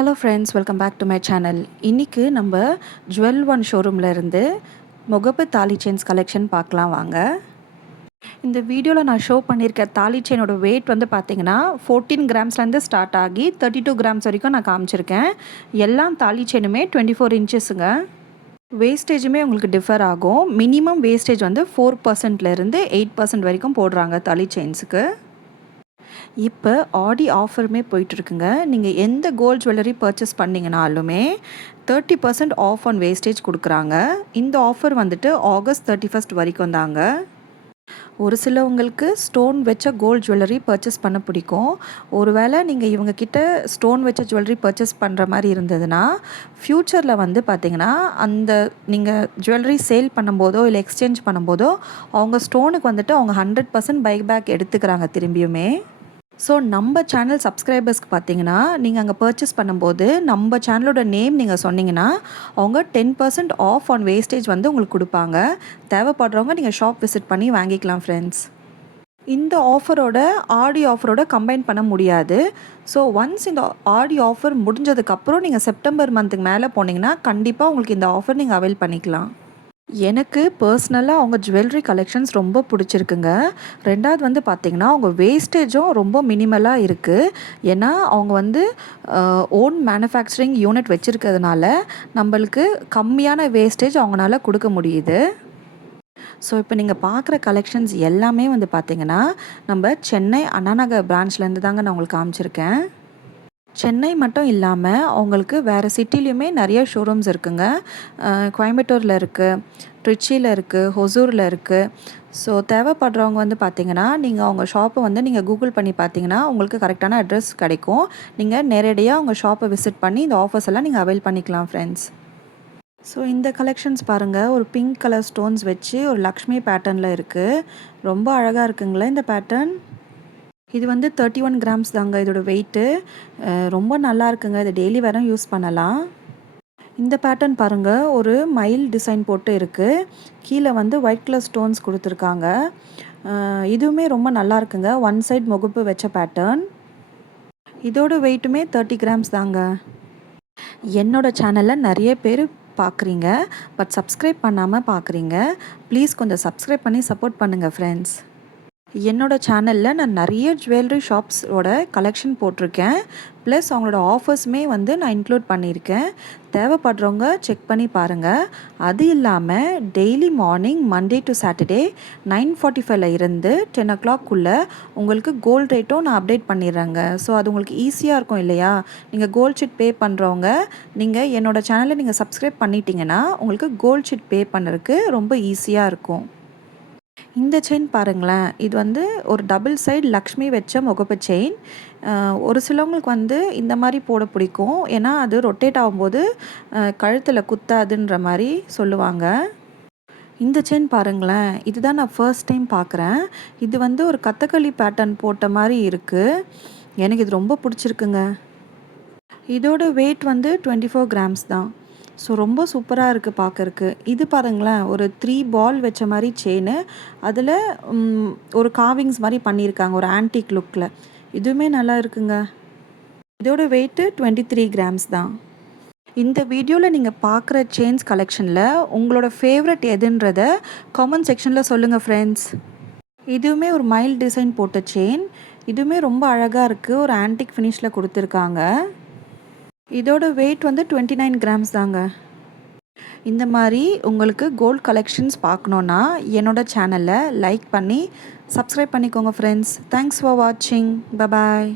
Hello friends, welcome back to my channel. இன்றைக்கி நம்ம jewel one ஷோரூமில் இருந்து முகப்பு தாலி செயின்ஸ் கலெக்ஷன் பார்க்கலாம் வாங்க. இந்த வீடியோவில் நான் ஷோ பண்ணியிருக்க தாலி செயினோட வெயிட் வந்து பார்த்திங்கன்னா 14 கிராம்ஸ்லேருந்து ஸ்டார்ட் ஆகி 32 கிராம்ஸ் வரைக்கும் நான் காமிச்சிருக்கேன். எல்லா தாலி செயினுமே 24 இன்ச்சஸுங்க. வேஸ்டேஜுமே உங்களுக்கு டிஃபர் ஆகும். மினிமம் வேஸ்டேஜ் வந்து 4%லேருந்து 8% வரைக்கும் போடுறாங்க தாலி செயின்ஸுக்கு. இப்போ ஆடி ஆஃபருமே போயிட்டுருக்குங்க. நீங்கள் எந்த கோல்ட் ஜுவல்லரி பர்ச்சேஸ் பண்ணிங்கனாலுமே 30% ஆஃப் ஆன் வேஸ்டேஜ் கொடுக்குறாங்க. இந்த ஆஃபர் வந்துட்டு ஆகஸ்ட் 31 வரைக்கும் தாங்க. ஒரு சிலவங்களுக்கு ஸ்டோன் வச்ச கோல்ட் ஜுவல்லரி பர்ச்சேஸ் பண்ண பிடிக்கும். ஒருவேளை நீங்கள் இவங்கக்கிட்ட ஸ்டோன் வச்ச ஜுவல்லரி பர்ச்சேஸ் பண்ணுற மாதிரி இருந்ததுன்னா ஃப்யூச்சரில் வந்து பார்த்திங்கன்னா அந்த நீங்கள் ஜுவல்லரி சேல் பண்ணும்போதோ இல்லை எக்ஸ்சேஞ்ச் பண்ணும்போதோ அவங்க ஸ்டோனுக்கு வந்துட்டு அவங்க 100% பைபேக் எடுத்துக்கிறாங்க திரும்பியுமே. ஸோ நம்ம சேனல் சப்ஸ்கிரைபர்ஸ்க்கு பார்த்தீங்கன்னா நீங்கள் அங்கே பர்ச்சேஸ் பண்ணும்போது நம்ம சேனலோட நேம் நீங்கள் சொன்னீங்கன்னா அவங்க 10% ஆஃப் ஆன் வேஸ்டேஜ் வந்து உங்களுக்கு கொடுப்பாங்க. தேவைப்படுறவங்க நீங்கள் ஷாப் விசிட் பண்ணி வாங்கிக்கலாம் ஃப்ரெண்ட்ஸ். இந்த ஆடி ஆஃபரோட கம்பைன் பண்ண முடியாது. ஸோ ஒன்ஸ் இந்த ஆடி ஆஃபர் முடிஞ்சதுக்கப்புறம் நீங்கள் செப்டம்பர் மந்த்துக்கு மேலே போனீங்கன்னா கண்டிப்பாக உங்களுக்கு இந்த ஆஃபர் நீங்கள் அவைல் பண்ணிக்கலாம். எனக்கு பர்சனலாக அவங்க ஜுவல்லரி கலெக்ஷன்ஸ் ரொம்ப பிடிச்சிருக்குங்க. ரெண்டாவது வந்து பார்த்திங்கன்னா அவங்க வேஸ்டேஜும் ரொம்ப மினிமலாக இருக்குது. ஏன்னா அவங்க வந்து ஓன் மேனுஃபேக்சரிங் யூனிட் வச்சுருக்கிறதுனால நம்மளுக்கு கம்மியான வேஸ்டேஜ் அவங்களால கொடுக்க முடியுது. ஸோ இப்போ நீங்கள் பார்க்குற கலெக்ஷன்ஸ் எல்லாமே வந்து பார்த்திங்கன்னா நம்ம சென்னை அண்ணா நகர் பிரான்ச்லேருந்து தாங்க நான் உங்களுக்கு காமிச்சிருக்கேன். சென்னை மட்டும் இல்லாமல் அவங்களுக்கு வேறு சிட்டிலையுமே நிறைய ஷோரூம்ஸ் இருக்குங்க. கோயம்புத்தூரில் இருக்குது, ட்ரிச்சியில் இருக்குது, ஹொசூரில் இருக்குது. ஸோ தேவைப்படுறவங்க வந்து பார்த்திங்கன்னா நீங்கள் அவங்க ஷாப்பை வந்து நீங்கள் கூகுள் பண்ணி பார்த்தீங்கன்னா உங்களுக்கு கரெக்டான அட்ரஸ் கிடைக்கும். நீங்கள் நேரடியாக அவங்க ஷாப்பை விசிட் பண்ணி இந்த ஆஃபர்ஸ் எல்லாம் நீங்கள் அவைல் பண்ணிக்கலாம் ஃப்ரெண்ட்ஸ். ஸோ இந்த கலெக்ஷன்ஸ் பாருங்கள், ஒரு பிங்க் கலர் ஸ்டோன்ஸ் வச்சு ஒரு லக்ஷ்மி பேட்டர்னில் இருக்குது. ரொம்ப அழகாக இருக்குங்களே இந்த பேட்டர்ன். இது வந்து 31 கிராம்ஸ் தாங்க இதோட வெயிட்டு. ரொம்ப நல்லா இருக்குங்க. இது டெய்லி வேறு யூஸ் பண்ணலாம். இந்த பேட்டர்ன் பாருங்கள், ஒரு மயில் டிசைன் போட்டு இருக்குது. கீழே வந்து ஒயிட் கலர் ஸ்டோன்ஸ் கொடுத்துருக்காங்க. இதுவுமே ரொம்ப நல்லா இருக்குங்க. ஒன் சைட் முகப்பு வச்ச பேட்டர்ன். இதோட வெயிட்டுமே 30 கிராம்ஸ் தாங்க. என்னோடய சேனலில் நிறைய பேர் பார்க்குறீங்க, பட் சப்ஸ்கிரைப் பண்ணாமல் பார்க்குறீங்க. ப்ளீஸ் கொஞ்சம் சப்ஸ்கிரைப் பண்ணி சப்போர்ட் பண்ணுங்கள் ஃப்ரெண்ட்ஸ். என்னோடய சேனலில் நான் நிறைய ஜுவல்லரி ஷாப்ஸோட கலெக்ஷன் போட்டிருக்கேன். ப்ளஸ் அவங்களோட ஆஃபர்ஸுமே வந்து நான் இன்க்ளூட் பண்ணியிருக்கேன். தேவைப்படுறவங்க செக் பண்ணி பாருங்கள். அது இல்லாமல் daily morning Monday to Saturday 9:45 இருந்து 10 o'clock உங்களுக்கு கோல்ட் ரேட்டும் நான் அப்டேட் பண்ணிடுறேங்க. ஸோ அது உங்களுக்கு ஈஸியாக இருக்கும் இல்லையா? நீங்கள் கோல்ட் ஷீட் பே பண்ணுறவங்க நீங்கள் என்னோடய சேனலை நீங்கள் சப்ஸ்கிரைப் பண்ணிட்டீங்கன்னா உங்களுக்கு கோல்ட் ஷீட் பே பண்ணுறதுக்கு ரொம்ப ஈஸியாக இருக்கும். இந்த செயின் பாருங்களேன், இது வந்து ஒரு டபுள் சைடு லக்ஷ்மி வச்ச முகப்பு செயின். ஒரு சிலவங்களுக்கு வந்து இந்த மாதிரி போட பிடிக்கும். ஏன்னா அது ரொட்டேட் ஆகும்போது கழுத்தில் குத்தாதுன்ற மாதிரி சொல்லுவாங்க. இந்த செயின் பாருங்களேன், இதுதான் நான் ஃபர்ஸ்ட் டைம் பார்க்குறேன். இது வந்து ஒரு கதகளி பேட்டர்ன் போட்ட மாதிரி இருக்குது. எனக்கு இது ரொம்ப பிடிச்சிருக்குங்க. இதோட வெயிட் வந்து 24 கிராம்ஸ் தான். ஸோ ரொம்ப சூப்பராக இருக்குது பார்க்கறக்கு. இது பாருங்களேன், ஒரு 3 பால் வச்ச மாதிரி செயின். அதில் ஒரு காவிங்ஸ் மாதிரி பண்ணியிருக்காங்க ஒரு ஆன்டிக் லுக்கில். இதுவுமே நல்லா இருக்குங்க. இதோட வெயிட்டு 23 கிராம்ஸ் தான். இந்த வீடியோவில் நீங்கள் பார்க்குற செயின்ஸ் கலெக்ஷனில் உங்களோட ஃபேவரட் எதுன்றதை காமெண்ட் செக்ஷனில் சொல்லுங்கள் ஃப்ரெண்ட்ஸ். இதுவுமே ஒரு மைல் டிசைன் போட்ட செயின். இதுவுமே ரொம்ப அழகாக இருக்குது. ஒரு ஆன்டிக் ஃபினிஷில் கொடுத்துருக்காங்க. இதோட வெயிட் வந்து 29 கிராம்ஸ் தாங்க. இந்த மாதிரி உங்களுக்கு கோல்ட் கலெக்ஷன்ஸ் பார்க்கணுன்னா என்னோடய சேனலை லைக் பண்ணி சப்ஸ்கிரைப் பண்ணிக்கோங்க ஃப்ரெண்ட்ஸ். தேங்க்ஸ் ஃபார் வாட்சிங். பபாய்.